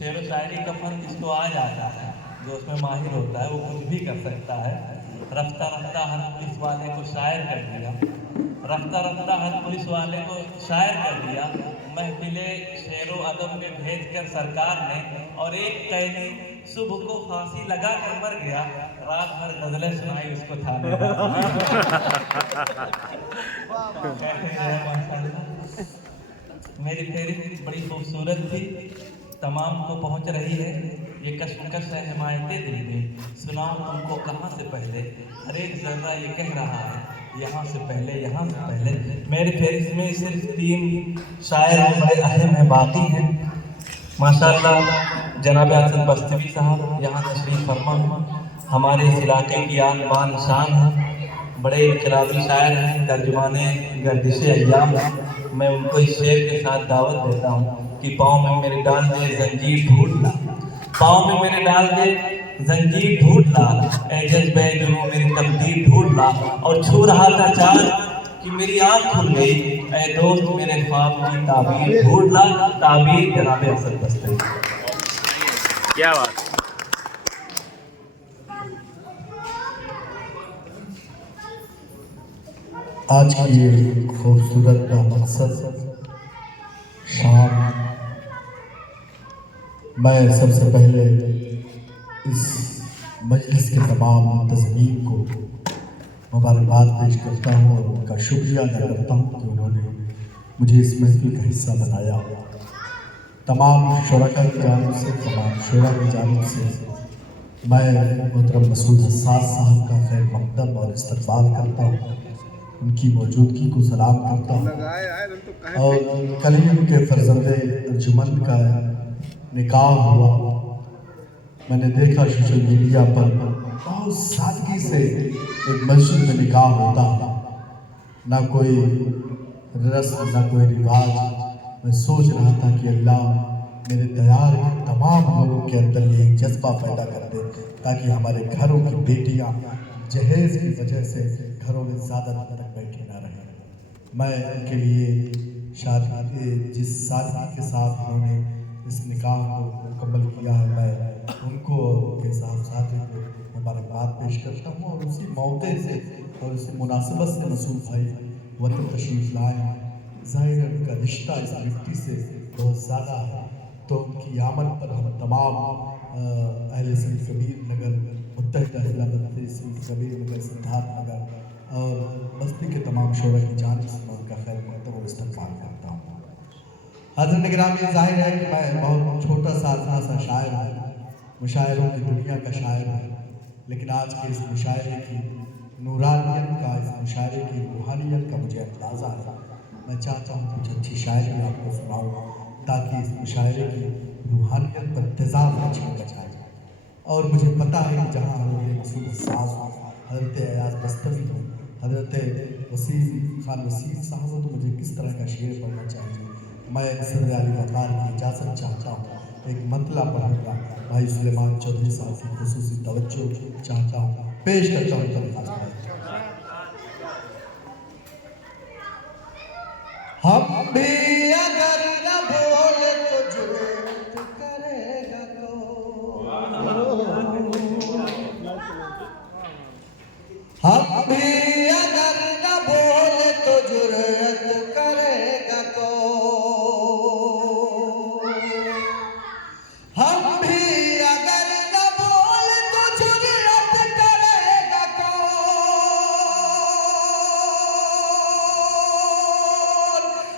शेर व शायरी का फन जिसको आ जाता है, जो उसमें माहिर होता है, वो कुछ भी कर सकता है। रफ्ता रफ्ता हर पुलिस वाले को शायर कर दिया, रफ्ता रफ्ता हर पुलिस वाले को शायर कर दिया। महफिले शेरो अदब में भेज कर सरकार ने, और एक कैदी सुबह को फांसी लगा कर मर गया। रात भर गजलें सुनाई उसको थाने मेरी फेरी बड़ी खूबसूरत थी, तमाम को पहुंच रही है। ये कशमकश है हिमायतें दिल में, सुनाऊं तुमको कहाँ से पहले। हर एक जर्रा ये कह रहा है, यहाँ से पहले, यहाँ से पहले। मेरी फेरिस्त में सिर्फ 3 शायर बड़े अहम हैं, बाकी हैं माशाअल्लाह। जनाब असद बस्तवी साहब यहाँ तशरीफ फरमा है, हमारे इस इलाके की आन बान शान है, बड़े इनकलाबी शायर हैं, तर्जुमाने गर्दिश अय्याम हैं। मैं उनको इस शेर के साथ दावत देता हूँ कि पाँव में मेरे डाल दे जंजीर ढूंढ ला, पाँव में मेरे डाल दे जंजीर ढूंढ ला, ऐ जज्बे जुनून मेरी तकदीर ढूंढ ला। और छू रहा था चाँद कि मेरी आँख खुल गई, ऐ दोस्त मेरे ख्वाब की ताबीर ढूंढ ला। ताबीर जनाब असद बस्तवी। क्या बात। आज की ये खूबसूरत का मकसद शाम, मैं सबसे पहले इस मजलिस के तमाम मुंतज़मीन को मुबारकबाद पेश करता हूँ और उनका शुक्रिया अदा करता हूँ कि उन्होंने मुझे इस महफिल का हिस्सा बनाया। तमाम शुरका की जानिब से, तमाम शुरा की जानिब से मैं मोहतरम मसूद हसास साहब का खैर मकदम और इस्तकबाल करता हूँ, उनकी मौजूदगी को सलाम करता हूँ। और कल ही उनके फर्जंदे अर्जुमंद का निकाह हुआ। मैंने देखा सोशल मीडिया पर बहुत सादगी से एक मस्जिद में निकाह होता है, ना कोई रस्म ना कोई रिवाज। मैं सोच रहा था कि अल्लाह मेरे तैयार तमाम लोगों के अंदर ये एक जज्बा पैदा कर दे, ताकि हमारे घरों की बेटियां जहेज की वजह से घरों में ज़्यादा दिन तक बैठी ना रहें। मैं उनके लिए शादी जिस सादगी के साथ उन्होंने इस निकाह को मुकम्मल किया है, मैं उनको उनके साहबजादे को मुबारकबाद पेश करता हूँ। और उसी मौके से और उसी मुनासिबत से मसूद भाई वतन तशरीफ़ लाए, ज़ाहिर उनका रिश्ता इस मिट्टी से बहुत ज़्यादा है, तो उनकी आमद पर हम तमाम अहले सिंध कबीर नगर, मुत्तहिदा जिला बस्ती सिंध कबीर नगर, सिद्धार्थ नगर और बस्ती के तमाम शोरा की जानिब से मैं उनका खैर मकदम और इस्तकबाल करता हूँ। हज़रत निगरानी, ज़ाहिर है कि मैं बहुत छोटा सा शायर हूँ, मुशायरों की दुनिया का शायर हूँ, लेकिन आज के इस मुशायरे की नूरानियत का, इस मुशायरे की रूहानियत का मुझे अंदाज़ा है। मैं चाहता हूँ कुछ अच्छी शायरी आपको सुनाऊँ, ताकि इस मुशायरे की रूहानियत पर तेज़ाब अच्छी बचाए। और मुझे पता है कि जहाँ हज़रत मसूद हसास, हज़रत अयाज बस्तवी हो, हज़रत वसीम खान वसीम साहब हो, तो मुझे किस तरह का शेर पढ़ना चाहिए। मैं सदर अली वक़ार की इजाज़त चाहता हूँ, एक मतला पढ़ूँगा, भाई सुलेमान चौधरी साहब की खुसूसी तवज्जो चाहता हूँ, पेश करता हूँ तरीक़ा। हम भी अगर न बोले तो जुर्रत करेगा कौन, हम भी अगर न बोले तो जुर्रत करेगा कौन, हम भी अगर न बोले तो जुर्रत करेगा कौन,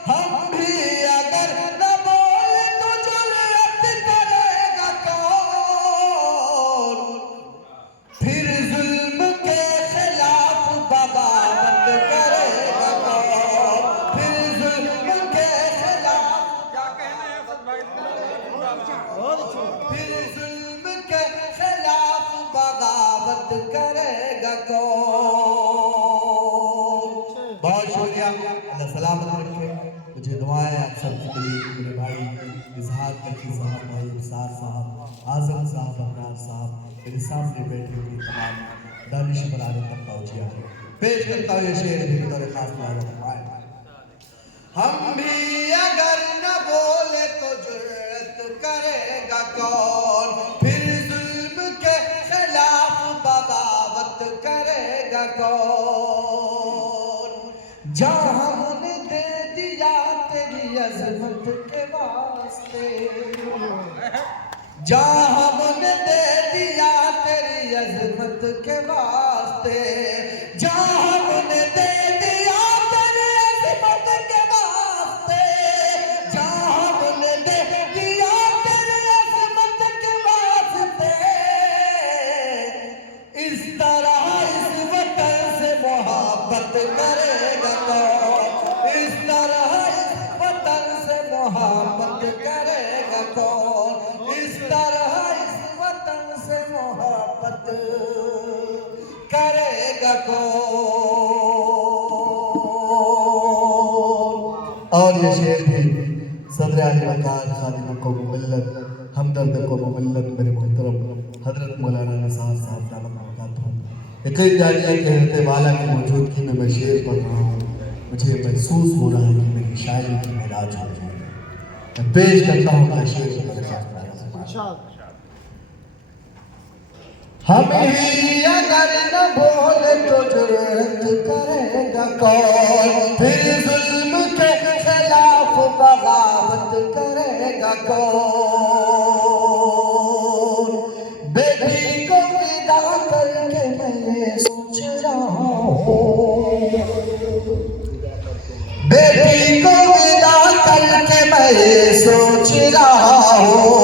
हम भी अगर न बोले तो जुर्रत करेगा कौन, फिर जुल्म के खिलाफ बगावत करेगा कौन, फिर जुल्म के खिलाफ, फिर जुल्म के खिलाफ बगावत करेगा कौन। बहुत शुक्रिया, अल्लाह सलामत रखे। मुझे दुआएं आप सबके लिए, मेरे भाई इजहार कची साहब, भाई इब्सार साहब, आजम साहब, अबरार साहब, मेरे सामने बैठे हुए तमाम दानिश बरादर तक पहुँचिया पेश करता हूँ ये शेर भी बतौर खास मुआवजा फरमाए। हम भी अगर न बोले तो जुर्रत करेगा करेगा कौन, फिर जुल्म के खिलाफ बगावत करेगा कौन। जहाँ हमने दे दिया तेरी अजमत के वास्ते, जहाँ हमने दे दिया तेरी अजमत के वास्ते, जहाँ हमने दे दिया तेरी अजमत के वास्ते, जहाँ हमने दे दिया तेरी अजमत के वास्ते, इस तरह इस वतन से मोहब्बत करेगा कौन, इस तरह इस वतन से मोहब्बत करेगा कौन, इस तरह इस वतन से मोहब्बत करेगा कौन। और ये शेर भी सदर आली वकार खादिम कौम मिल्लत हमदर्द कौम मिल्लत मेरे मोहतरम हजरत मौलाना निसार साहब दामत बरकातहू यकीन जानिए कि हज़रत वाला की मौजूदगी में मैं शेर पढ़ रहा हूँ, मुझे महसूस हो रहा है कि मेरी शायरी की मिराज हो रही है। मैं पेश करता हूँ मैं शेर को हम ही अगर न बोले तो जुर्रत करेगा कौन, फिर जुल्म के खिलाफ बगावत करेगा कौन। बेटी को विदा करके मैं ये सोच रहा हूँ, बेटी को विदा करके मैं ये सोच रहा हूँ,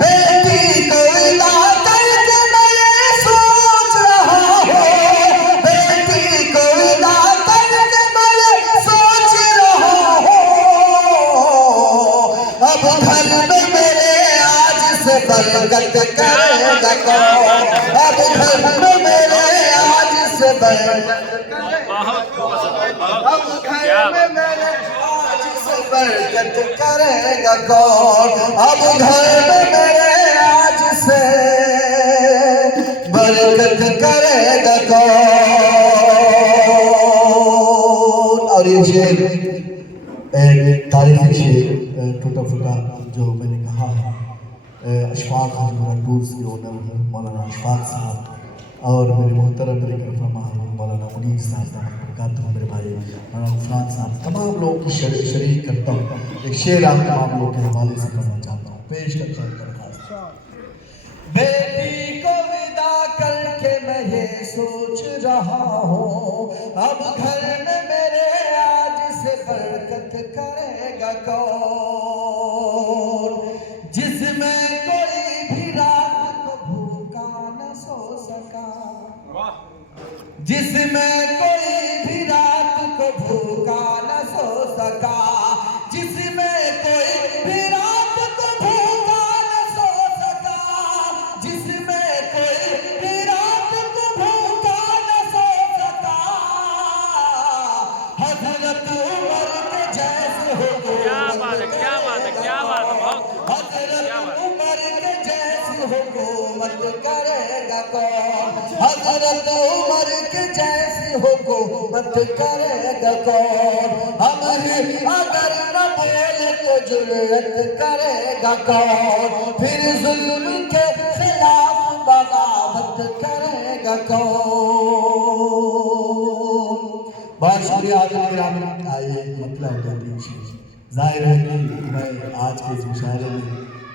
बेटी को विदा करके मैं ये सोच रहा हूँ, बेटी को विदा करके मैं ये सोच रहा हूँ। अब घर में मेरे आज से बरकत करेगा कौन, अब घर में मेरे आज से बरकत बरकत करेगा कौन, अब घर में मेरे आज से बरकत करेगा कौन। और ये शेर एक तारीखी शेर टूटा फूटा जो मैंने कहा है, अशफाक टूर्स के ओनर मौलाना अशफाक साहब और मेरे मोहतरम मेरे मौलाना मुनीर साहब मेरे भाई मौलाना फराज साहब, तमाम लोगों की शरीक करता हूँ। एक शेर आप तमाम लोगों के हवाले से पढ़ना चाहता हूँ, पेश करता हूँ। बेटी को विदा करके मैं ये सोच रहा हूँ, अब घर में मेरे आज से बरकत करेगा कौन। जिसमें कोई भी रात को भूखा न सो सका, जिसमें कोई भी रात को भूखा न सो सका, जिसमें कोई भी रात को भूखा न सो सका, जिसमें कोई भी रात को भूखा न सो सका, हजरत उमर के जैसे हो क्या बात है, क्या बात है, क्या बात है, हजरत उमर के जैसी हुकूमत करेगा कौन, हजरत उमर के जैसी हुकूमत करेगा कौन। हम ही अगर न बोले तो जुर्रत करेगा कौन, फिर जुल्म के खिलाफ बगावत करेगा कौन। बहुत शुक्रिया आइए मतलब जाहिर है कि मैं आज के इस मुशायरे में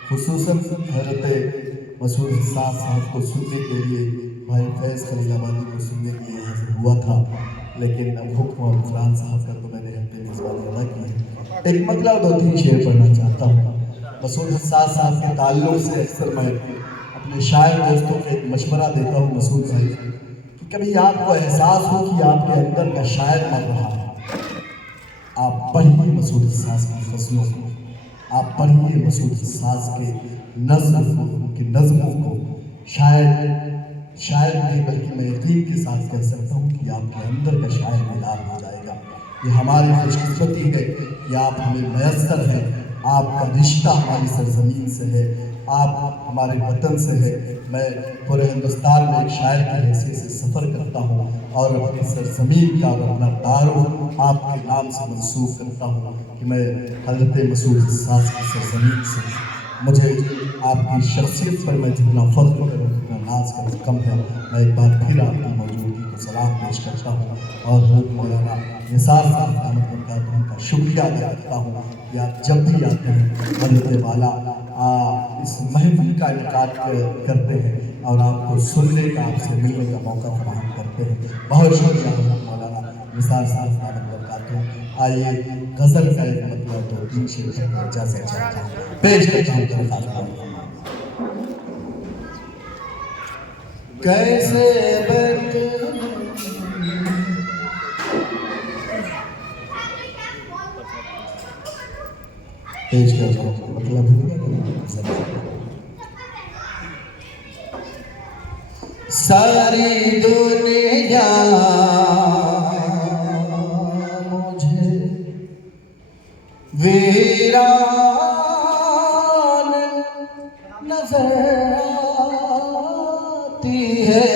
खुसूसन हज़रत मसूद साहब को सुनने के लिए भाई फैज़ खलीलाबादी को सुनने के लिए हाजिर हुआ था, लेकिन अब हुक्म और फरान साहब का तो मैंने अपनी मेज़बानी अदा की है। एक मतलब 2-3 शेर पढ़ना चाहता हूँ। मसूद साहब के ताल्लुक़ से अक्सर मैं अपने शायर दोस्तों को एक मशवरा देता हूँ मसूद भाई कि कभी आपको एहसास हो कि आपके अंदर का शायर मर रहा है, आप पढ़िए मसूद साहब की फसलों को, आप पढ़िए मसूद साहब के नज़्मों को। शायद नहीं बल्कि मैं यकीन के साथ कह सकता हूँ कि आपके अंदर का शायर बेदार हो जाएगा। ये हमारी खुशकिस्मती है कि आप हमें मैसर हैं, आपका रिश्ता हमारी सरजमीन से है, आप हमारे वतन से है। मैं पूरे हिंदुस्तान में एक शायर की हैसियत से सफ़र करता हूँ और अपनी सरजमीन का और अपना तारुफ आपके नाम से मंसूब करता हूँ कि मैं हज़रत मसूद साहब की सरजमीन से मुझे आपकी शख्सियत पर मैं जितना फख्र करूँ जितना नाज करूँ कम है। मैं एक बार फिर आपकी मौजूदगी को सलाम पेश करता हूँ और हज़रत मौलाना निसार साहब दामत बरकातहू का शुक्रिया अदा करता हूँ कि आप जब भी आते हैं हज़रत वाला इस महफिल का इनकार करते हैं और आपको सुनने का, आपसे मिलने का मौका फराहम करते हैं। बहुत शुक्रिया मौलाना निसार साहब दामत बरकातहू। आइए गज़ल का एक मतलब तो 3 शेर इजाज़त चाहता हूँ, पेश करता हूँ दरख्वास्त। कैसे पेश करता हूँ मतलब सारी दुनिया मुझे वीरान नजर आती है।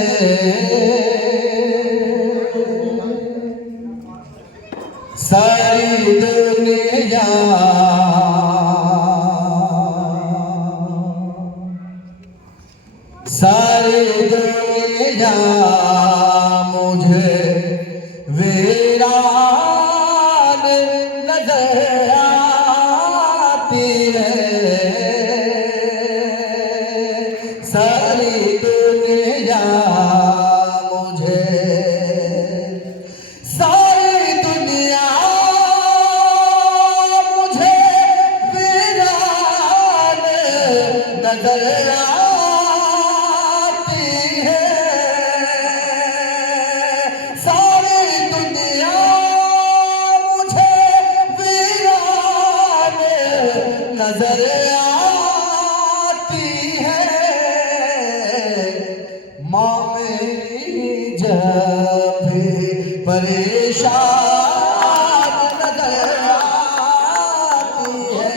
सारी दुनिया सारी दुनिया मुझे वीरान नजर आती है। सारी दुनिया मुझे सारी दुनिया मुझे वीरान नजर नजर आती है। माँ मेरी जब भी परेशान नजर आती है।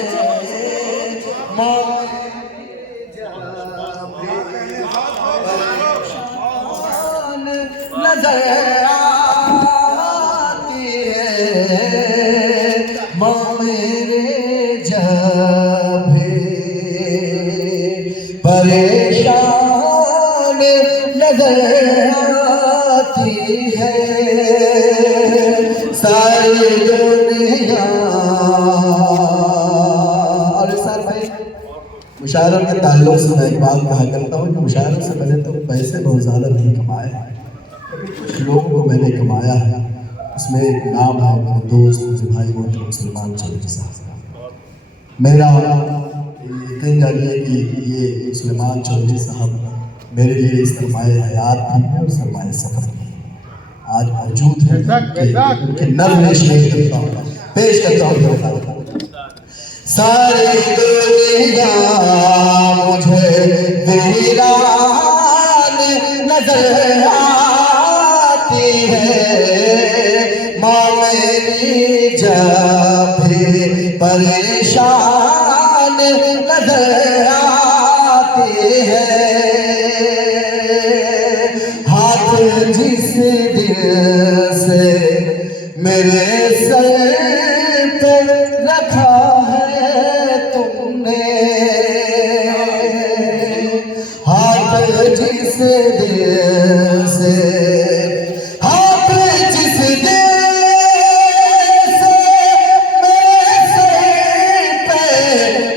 माँ मेरी जब भी परेशान नजर आती है। माँ मेरे जब परेशान नजर आती है। सारी दुनिया और सर भाई मुशायरों के ताल्लुक से मैं एक बात कहा करता हूँ कि मुशायरों से मैंने तो पैसे बहुत ज़्यादा नहीं कमाए हैं, कुछ लोगों को मैंने कमाया है। उसमें एक नाम है मेरे दोस्त मुझे भाई मोहतरम सलमान चौधरी साहब। मेरा यकीन जानिए कि ये सलमान चौधरी साहब मेरे लिए सरमाए हयात भी है और सरमाए सफर भी आज मौजूद है। उनके नज़्म शेर करता हूँ, पेश करता हूँ। सारी दुनिया मुझे वीरान नजर आती है। माँ मेरी जब भी परेशान नजर आती है। हाथ जिस दिल से मेरे सर पे रखा है तुमने, हाथ जिस दिल से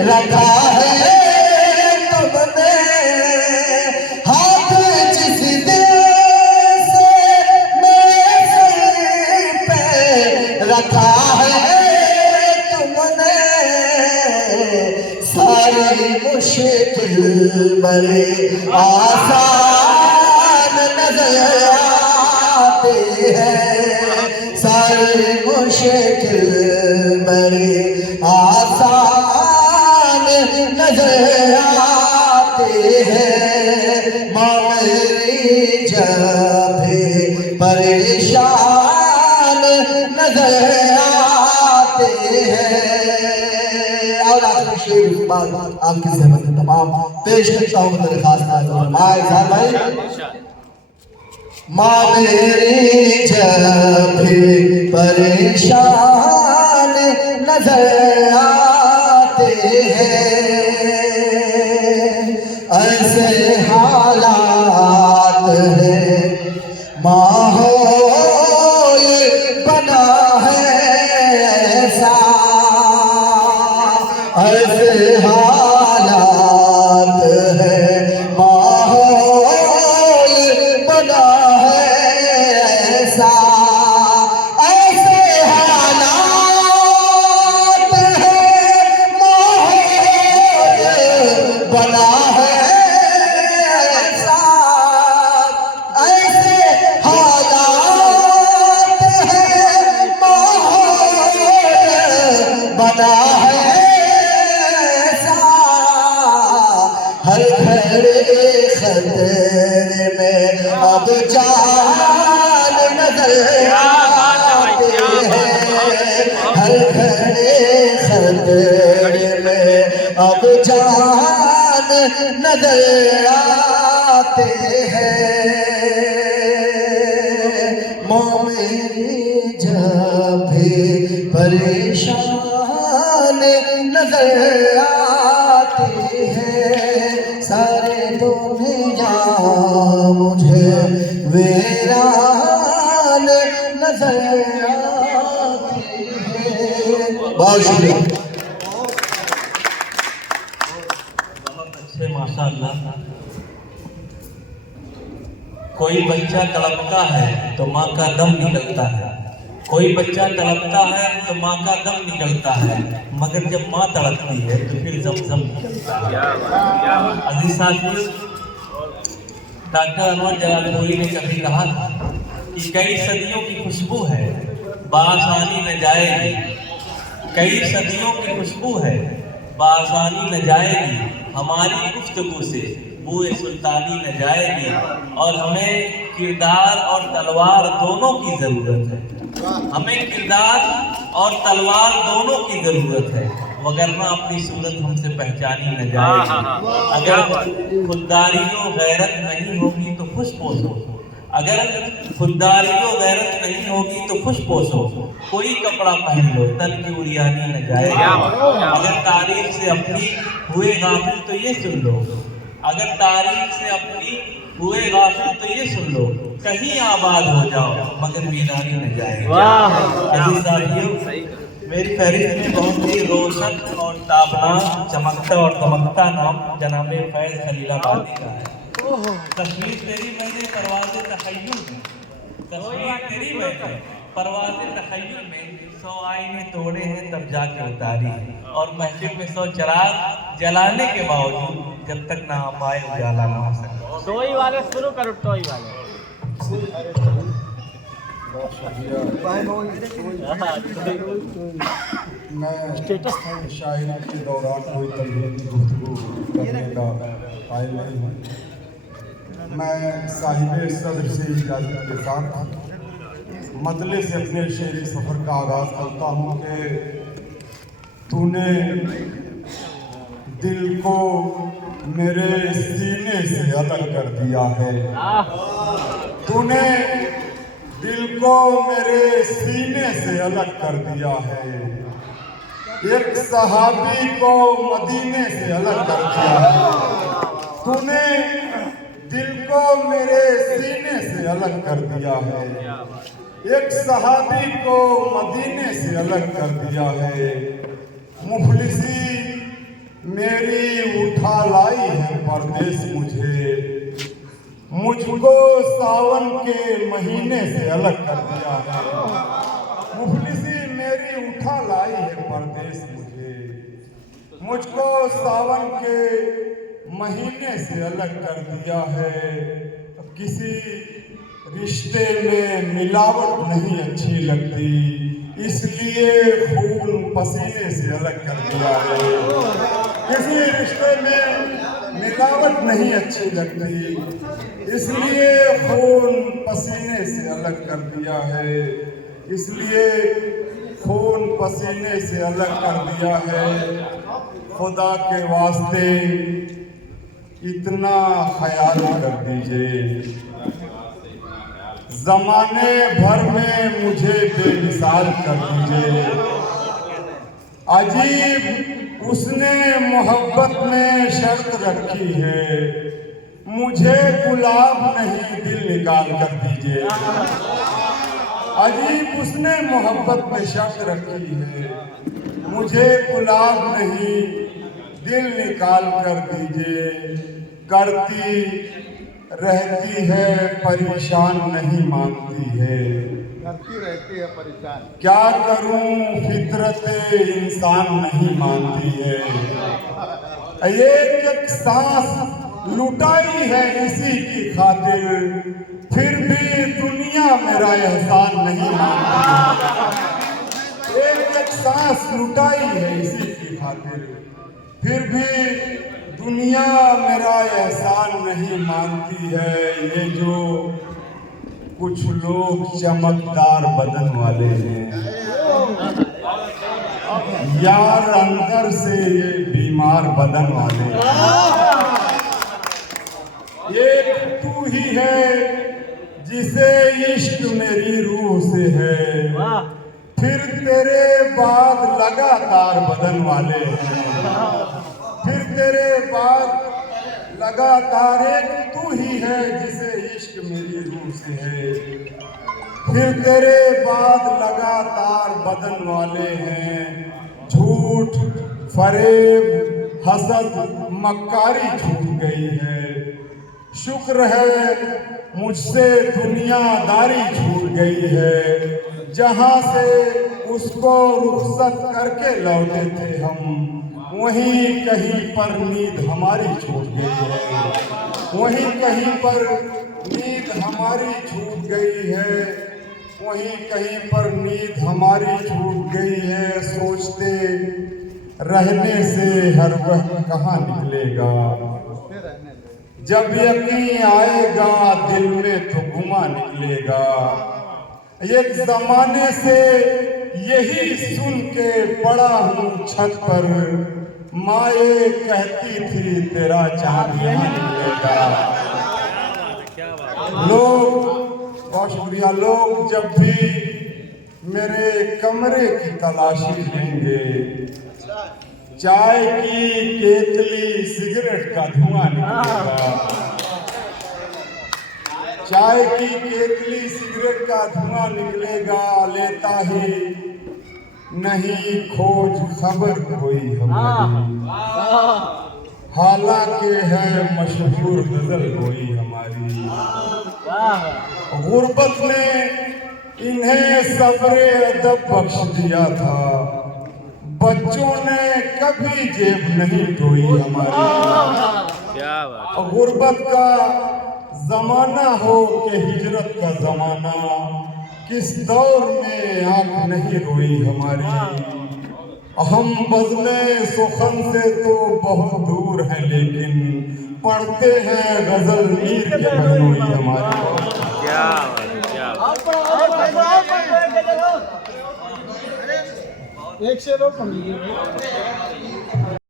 रखा है तुमने, हाथ जिस दिल से मेरे सर पे रखा है तुमने। सारी मुश्किल बड़े आसान नजर आते हैं। सारी मुश्किल बड़े आसान नजर आते हैं। माँ मेरी जब भी परेशान नजर आते हैं। और आखिरी शेर के बाद आपकी सहमत तमाम पेश करता हूँ दरखास्त भाई। माँ मेरी जब भी परेशान नजर आते हैं। ऐसे हालात है, माहौल बना है ऐसा, ऐसे हालात है, माहौल बना है ऐसा, ऐसे हालात है, माहौल बना है ऐसा, ऐसे हालात है, माहौल बना है ऐसा, हर घड़ी खतरे में अब जान नजर आती है, हर घड़ी खतरे में अब जान नजर आते हैं। मोमिन जब भी परेशान नजर आती है, सारे दुनिया मुझे वीरान नजर आती है। बहुत शुक्रिया। बहुत अच्छे माशाअल्लाह। कोई बच्चा तड़पता है तो माँ का दम निकलता है, कोई बच्चा तड़पता है तो माँ का दम निकलता है, मगर जब माँ तड़पती है तो फिर जमजम निकलता है। अजीज साथियों, डॉक्टर अनवर जलालपुरी ने कभी कहा था कि कई सदियों की खुशबू है, बासानी न जाएगी, कई सदियों की खुशबू है, बासानी न जाएगी, हमारी गुफ्तगू से बूए सुल्तानी न जाएगी, और हमें किरदार और तलवार दोनों की जरूरत है, हमें किरदार और तलवार दोनों की जरूरत है, वगरना अपनी सूरत हमसे पहचानी न जाएगी। अगर खुददारी व गैरत नहीं होगी तो खुश पोसो, अगर खुददारी व गैरत नहीं होगी तो खुश पोसो, कोई कपड़ा पहन लो तन की उड़ियानी न जाएगी। अगर तारीफ से अपनी हुए गाफिल तो ये सुन लो, अगर तारीफ से अपनी हुए गाफिल तो ये सुन लो, कहीं आबाद हो जाओ मगर वीरानी न जाएगी। अजीज साथियों, मेरी फहरिस्त में बहुत ही रोशन और ताबना, चमकता और दमकता नाम जनाबे फैज खलीलाबादी का है। तस्वीर तेरी मैंने परवाज़े तखय्युल में, तस्वीर तेरी मैंने परवाज़े तखय्युल में, 100 आईने तोड़े हैं तब जाके उतारी, और महफिल में 100 चिराग जलाने के बावजूद जब तक ना आ पाए उजाला ना हो सके। टोई वाले शुरू करो, टोई वाले। मैं शायरी के दौरान कोई तनकीदी गुफ्तगू करने का कायल नहीं हूँ। मैं साहिब सदर से इजाज़त के साथ मतले से अपने शेरी सफ़र का आगाज़ करता हूँ कि तूने दिल को मेरे सीने से अलग कर दिया है, तूने दिल को मेरे सीने से अलग कर दिया है, एक सहाबी को मदीने से अलग कर दिया है, तूने दिल को मेरे सीने से अलग कर दिया है, एक सहाबी को मदीने से अलग कर दिया है। मुफलिसी मेरी उठा लाई है परदेस मुझे, मुझको सावन के महीने से अलग कर दिया है। मुफलिसी मेरी उठा लाई है परदेस मुझे, मुझको सावन के महीने से अलग कर दिया है। किसी रिश्ते में मिलावट नहीं अच्छी लगती, इसलिए खून पसीने से अलग कर दिया है। किसी रिश्ते में मिलावट नहीं अच्छी लगती, इसलिए खून पसीने से अलग कर दिया है, इसलिए खून पसीने से अलग कर दिया है। खुदा के वास्ते इतना ख्याल कर दीजिए, ज़माने भर में मुझे बेमिसाल कर दीजिए। अजीब उसने मोहब्बत में शर्त रखी है, मुझे गुलाब नहीं दिल निकाल कर दीजिए। अजीब उसने मोहब्बत में शर्त रखी है, मुझे गुलाब नहीं दिल निकाल कर दीजिए। करती रहती है परेशान नहीं मानती है, करती रहती है परेशान। क्या करूं फितरत इंसान नहीं मानती है। एक एक सांस लुटाई है इसी की खातिर, फिर भी दुनिया मेरा एहसान नहीं मानती। एक एक सांस लुटाई है इसी की खातिर, फिर भी दुनिया मेरा एहसान नहीं मानती है। ये जो कुछ लोग चमकदार बदन वाले हैं, यार अंदर से ये बीमार बदन वाले हैं। एक तू ही है जिसे इश्क मेरी रूह से है, फिर तेरे बाद लगातार बदन वाले हैं। फिर तेरे बाद लगातार एक तू ही है जिसे इश्क मेरी रूह से है, फिर तेरे बाद लगातार बदन वाले हैं। झूठ फरेब हसद मक्कारी छूट गई है, शुक्र है मुझसे दुनियादारी छूट गई है। जहाँ से उसको रुखसत करके लौटे थे हम, वहीं कहीं पर नींद हमारी छूट गई है। वहीं कहीं पर नींद हमारी छूट गई है। वहीं कहीं पर नींद हमारी छूट गई है। सोचते रहने से हर वक्त कहाँ निकलेगा, जब यकीन आएगा दिल में तो गुमा निकलेगा। एक जमाने से यही सुन के पड़ा हूँ छत पर, माए कहती थी तेरा चांद यहाँ निकलेगा। लोग, बहुत शुक्रिया, लोग जब भी मेरे कमरे की तलाशी लेंगे, चाय की केतली सिगरेट का धुआं निकलेगा। चाय की केतली सिगरेट का धुआं निकलेगा। लेता ही नहीं खोज खबर कोई हमारी, हालांकि है मशहूर गजल कोई हमारी। गुर्बत ने इन्हें सब्रे अदब बख्श दिया था, बच्चों ने कभी जेब नहीं धोई हमारी। गुर्बत का जमाना हो के हिजरत का जमाना, किस दौर में आंख नहीं रोई हमारी। हम बदले सुखन से तो बहुत दूर हैं, लेकिन पढ़ते हैं गजल मीर के बहनोई हमारी। क्या एक से दो कम